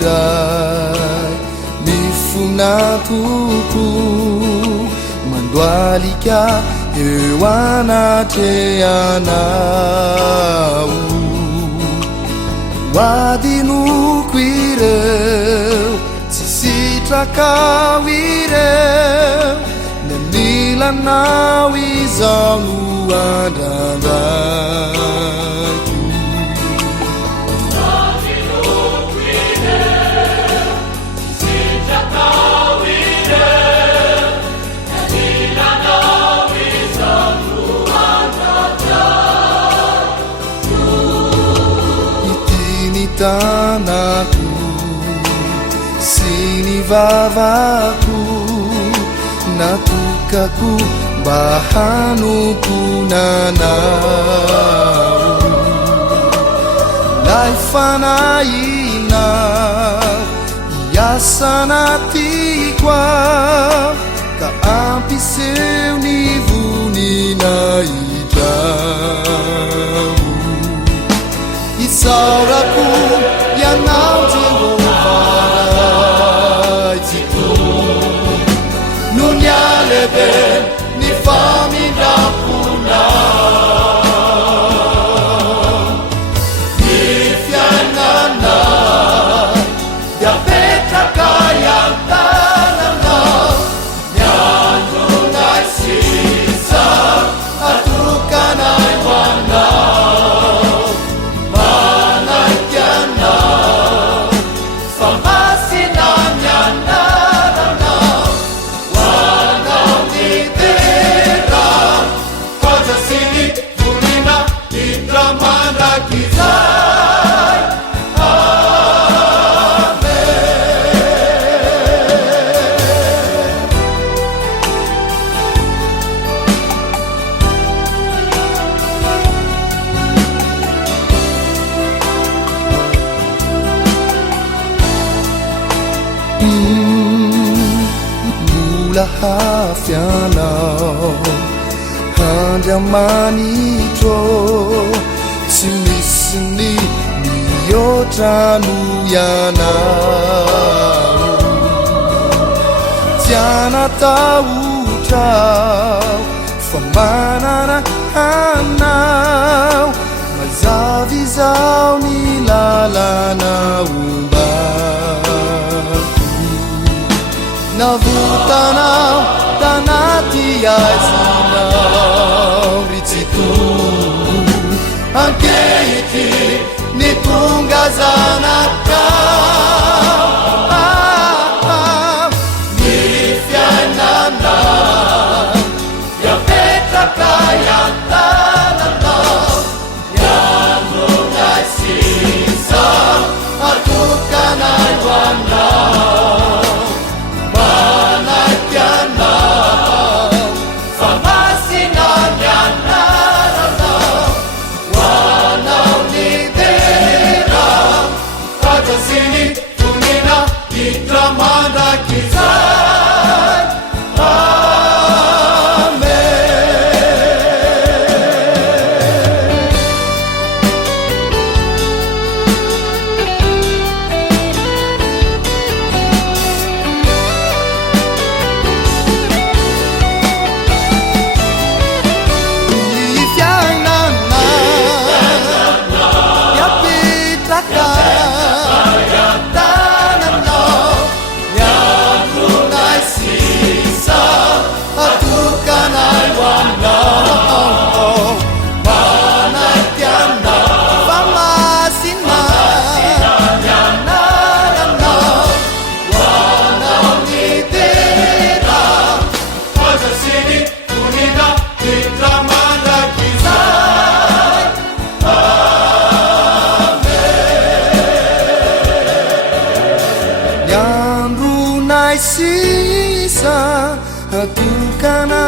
Mifunawirai, mifunatuku, mandualika ewana teanau. Wadinu quireu, sisitra kawireu, nanila nawizau nuandandaiku. Tanaku, sini vavaku, natukaku, bahanuku nanau. Naifanaina, yasanatikwa, kaampi seu nivunina ijau. Isauraku yang nau Jehovah itu nunya lebe ni famida puna ni fianana ya petra kaya tanana nyanyo naisisa atukanai wana. Mula hafianau handamanitro simisini miyotanu yanau tiana tautau famanana hanau mazavizau nilalanau navutanau tanati aisinau ricitu anche iti nitungazanakau nifianana ya petra kaya tananau yanungaisisa atukanai wanau. Sisa atukanai